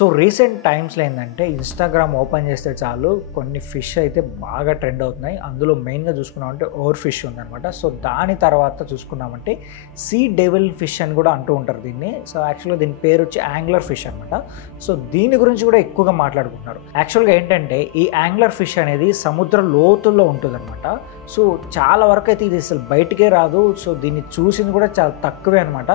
So recent టైమ్స్లో ఏంటంటే Instagram open చేస్తే చాలు కొన్ని ఫిష్ అయితే బాగా ట్రెండ్ అవుతున్నాయి. అందులో మెయిన్గా చూసుకున్నామంటే ఓవర్ ఫిష్ ఉందన్నమాట. సో దాని తర్వాత చూసుకున్నామంటే సీ డెవిల్ ఫిష్ అని కూడా అంటూ ఉంటారు దీన్ని. సో యాక్చువల్గా దీని పేరు వచ్చి యాంగ్లర్ ఫిష్ అనమాట. సో దీని గురించి కూడా ఎక్కువగా మాట్లాడుకుంటున్నారు. యాక్చువల్గా ఏంటంటే ఈ యాంగ్లర్ ఫిష్ అనేది సముద్ర లోతుల్లో ఉంటుందన్నమాట. సో చాలా వరకు అయితే ఇది అసలు బయటికే రాదు. సో దీన్ని చూసింది కూడా చాలా తక్కువే అనమాట.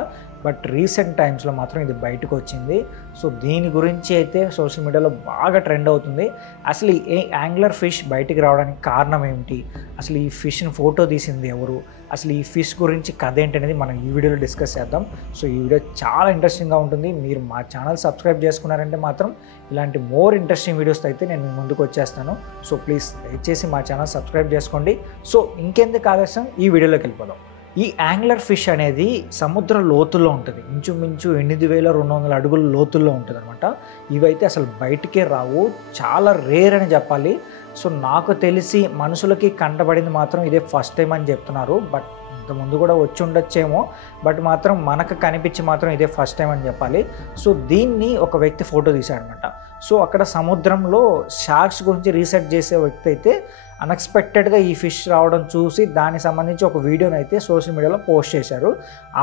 బట్ రీసెంట్ టైమ్స్లో మాత్రం ఇది బయటకు వచ్చింది. సో దీని గురించి అయితే సోషల్ మీడియాలో బాగా ట్రెండ్ అవుతుంది. అసలు ఈ యాంగ్లర్ ఫిష్ బయటికి రావడానికి కారణం ఏమిటి, అసలు ఈ ఫిష్ని ఫోటో తీసింది ఎవరు, అసలు ఈ ఫిష్ గురించి కథ ఏంటనేది మనం ఈ వీడియోలో డిస్కస్ చేద్దాం. సో ఈ వీడియో చాలా ఇంట్రెస్టింగ్గా ఉంటుంది. మీరు మా ఛానల్ సబ్స్క్రైబ్ చేసుకున్నారంటే మాత్రం ఇలాంటి మోర్ ఇంట్రెస్టింగ్ వీడియోస్ అయితే నేను మీ ముందుకు వచ్చేస్తాను. సో ప్లీజ్ దయచేసి మా ఛానల్ సబ్స్క్రైబ్ చేసుకోండి. సో ఇంకెందుకు ఆలస్యం, ఈ వీడియోలోకి వెళ్ళిపోదాం. ఈ యాంగ్లర్ ఫిష్ అనేది సముద్ర లోతుల్లో ఉంటుంది. ఇంచుమించు 8200 అడుగుల లోతుల్లో ఉంటుంది అనమాట. ఇవైతే అసలు బయటికే రావు, చాలా రేర్ అని చెప్పాలి. సో నాకు తెలిసి మనుషులకి కంటబడింది మాత్రం ఇదే ఫస్ట్ టైం అని చెప్తున్నారు. బట్ ఇంతకుముందు కూడా వచ్చి ఉండొచ్చేమో, బట్ మాత్రం మనకు కనిపించి మాత్రం ఇదే ఫస్ట్ టైం అని చెప్పాలి. సో దీన్ని ఒక వ్యక్తి ఫోటో తీశాడనమాట. సో అక్కడ సముద్రంలో షార్క్స్ గురించి రీసెర్చ్ చేసే వ్యక్తి అయితే అన్ఎక్స్పెక్టెడ్గా ఈ ఫిష్ రావడం చూసి దానికి సంబంధించి ఒక వీడియోని అయితే సోషల్ మీడియాలో పోస్ట్ చేశారు.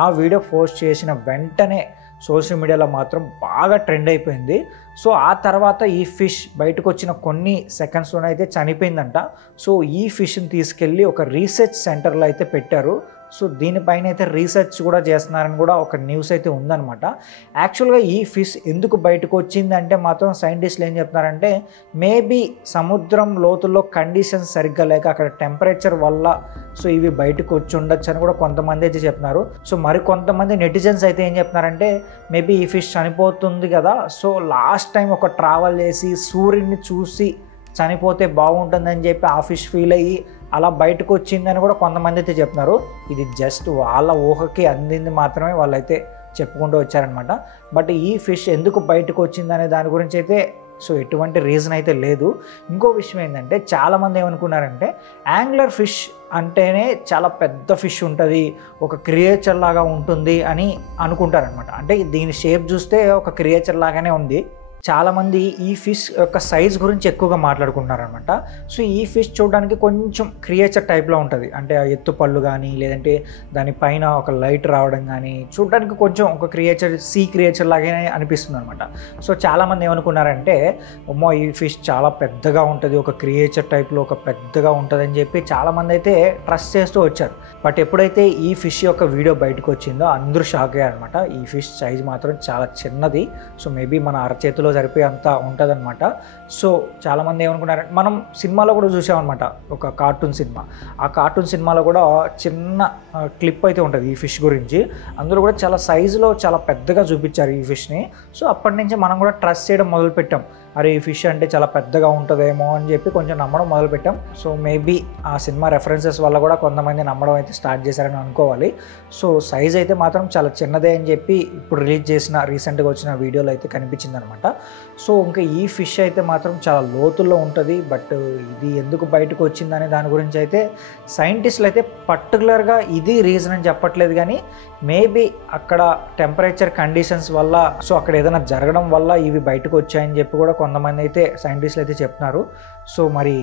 ఆ వీడియో పోస్ట్ చేసిన వెంటనే సోషల్ మీడియాలో మాత్రం బాగా ట్రెండ్ అయిపోయింది. సో ఆ తర్వాత ఈ ఫిష్ బయటకు వచ్చిన కొన్ని సెకండ్స్లోనే అయితే చనిపోయిందంట. సో ఈ ఫిష్ని తీసుకెళ్ళి ఒక రీసెర్చ్ సెంటర్లో అయితే పెట్టారు. సో దీనిపైన అయితే రీసెర్చ్ కూడా చేస్తున్నారని కూడా ఒక న్యూస్ అయితే ఉందన్నమాట. యాక్చువల్గా ఈ ఫిష్ ఎందుకు బయటకు వచ్చిందంటే మాత్రం సైంటిస్టులు ఏం చెప్తున్నారంటే మేబీ సముద్రం లోతుల్లో కండిషన్స్ సరిగ్గా లేక అక్కడ టెంపరేచర్ వల్ల సో ఇవి బయటకు వచ్చి ఉండొచ్చు అని కూడా కొంతమంది అయితే చెప్తున్నారు. సో మరి కొంతమంది నెటిజన్స్ అయితే ఏం చెప్తున్నారంటే మేబీ ఈ ఫిష్ చనిపోతుంది కదా, సో లాస్ట్ టైం ఒక ట్రావెల్ చేసి సూర్యుడిని చూసి చనిపోతే బాగుంటుందని చెప్పి ఆ ఫిష్ ఫీల్ అయ్యి అలా బయటకు వచ్చిందని కూడా కొంతమంది అయితే చెప్తున్నారు. ఇది జస్ట్ వాళ్ళ ఊహకి అందింది మాత్రమే వాళ్ళైతే చెప్పుకుంటూ వచ్చారనమాట. బట్ ఈ ఫిష్ ఎందుకు బయటకు వచ్చిందనే దాని గురించి అయితే సో ఎటువంటి రీజన్ అయితే లేదు. ఇంకో విషయం ఏంటంటే చాలామంది ఏమనుకున్నారంటే యాంగ్లర్ ఫిష్ అంటేనే చాలా పెద్ద ఫిష్ ఉంటుంది, ఒక క్రియేచర్ లాగా ఉంటుంది అని అనుకుంటారనమాట. అంటే దీని షేప్ చూస్తే ఒక క్రియేచర్ లాగానే ఉంది. చాలామంది ఈ ఫిష్ యొక్క సైజ్ గురించి ఎక్కువగా మాట్లాడుకుంటున్నారనమాట. సో ఈ ఫిష్ చూడడానికి కొంచెం క్రియేచర్ టైప్లో ఉంటుంది. అంటే ఎత్తు పళ్ళు కానీ లేదంటే దానిపైన ఒక లైట్ రావడం కానీ చూడడానికి కొంచెం ఒక క్రియేచర్, సీ క్రియేచర్ లాగానే అనిపిస్తుంది అనమాట. సో చాలామంది ఏమనుకున్నారంటే అమ్మో ఈ ఫిష్ చాలా పెద్దగా ఉంటుంది, ఒక క్రియేచర్ టైప్లో ఒక పెద్దగా ఉంటుంది అని చెప్పి చాలామంది అయితే ట్రస్ట్ చేస్తూ వచ్చారు. బట్ ఎప్పుడైతే ఈ ఫిష్ యొక్క వీడియో బయటకు వచ్చిందో అందరూ షాక్ అయ్యారనమాట. ఈ ఫిష్ సైజ్ మాత్రం చాలా చిన్నది. సో మేబీ మన అరచేతిలో సరిపోయి అంతా ఉంటుంది అనమాట. సో చాలామంది ఏమనుకున్నారంటే మనం సినిమాలో కూడా చూసామన్నమాట, ఒక కార్టూన్ సినిమా. ఆ కార్టూన్ సినిమాలో కూడా చిన్న క్లిప్ అయితే ఉంటుంది ఈ ఫిష్ గురించి. అందులో కూడా చాలా సైజులో చాలా పెద్దగా చూపించారు ఈ ఫిష్ని. సో అప్పటి నుంచి మనం కూడా ట్రస్ట్ చేయడం మొదలుపెట్టాం. అరే ఈ ఫిష్ అంటే చాలా పెద్దగా ఉంటుందేమో అని చెప్పి కొంచెం నమ్మడం మొదలుపెట్టాం. సో మేబీ ఆ సినిమా రెఫరెన్సెస్ వల్ల కూడా కొంతమంది నమ్మడం అయితే స్టార్ట్ చేశారని అనుకోవాలి. సో సైజ్ అయితే మాత్రం చాలా చిన్నదే అని చెప్పి ఇప్పుడు రిలీజ్ చేసిన రీసెంట్గా వచ్చిన వీడియోలో అయితే కనిపించింది అనమాట. సో ఇంకా ఈ ఫిష్ అయితే మాత్రం చాలా లోతుల్లో ఉంటుంది. బట్ ఇది ఎందుకు బయటకు వచ్చిందనే దాని గురించి అయితే సైంటిస్టులు అయితే పర్టికులర్గా ఇది రీజన్ అని చెప్పట్లేదు, కానీ మేబీ అక్కడ టెంపరేచర్ కండిషన్స్ వల్ల సో అక్కడ ఏదైనా జరగడం వల్ల ఇవి బయటకు వచ్చాయని చెప్పి కూడా కొంతమంది అయితే సైంటిస్టులు అయితే చెప్తున్నారు. సో మరి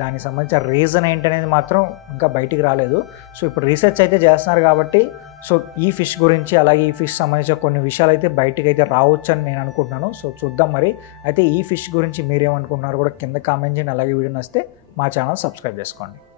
దానికి సంబంధించిన రీజన్ ఏంటనేది మాత్రం ఇంకా బయటికి రాలేదు. సో ఇప్పుడు రీసెర్చ్ అయితే చేస్తున్నారు కాబట్టి సో ఈ ఫిష్ గురించి అలాగే ఈ ఫిష్ సంబంధించిన కొన్ని విషయాలు అయితే బయటికి అయితే రావచ్చు అని నేను అనుకుంటున్నాను. సో చూద్దాం మరి. అయితే ఈ ఫిష్ గురించి మీరేమనుకుంటున్నారు కూడా కింద కామెంట్ చేయండి. అలాగే వీడియో నచ్చితే మా ఛానల్ సబ్స్క్రైబ్ చేసుకోండి.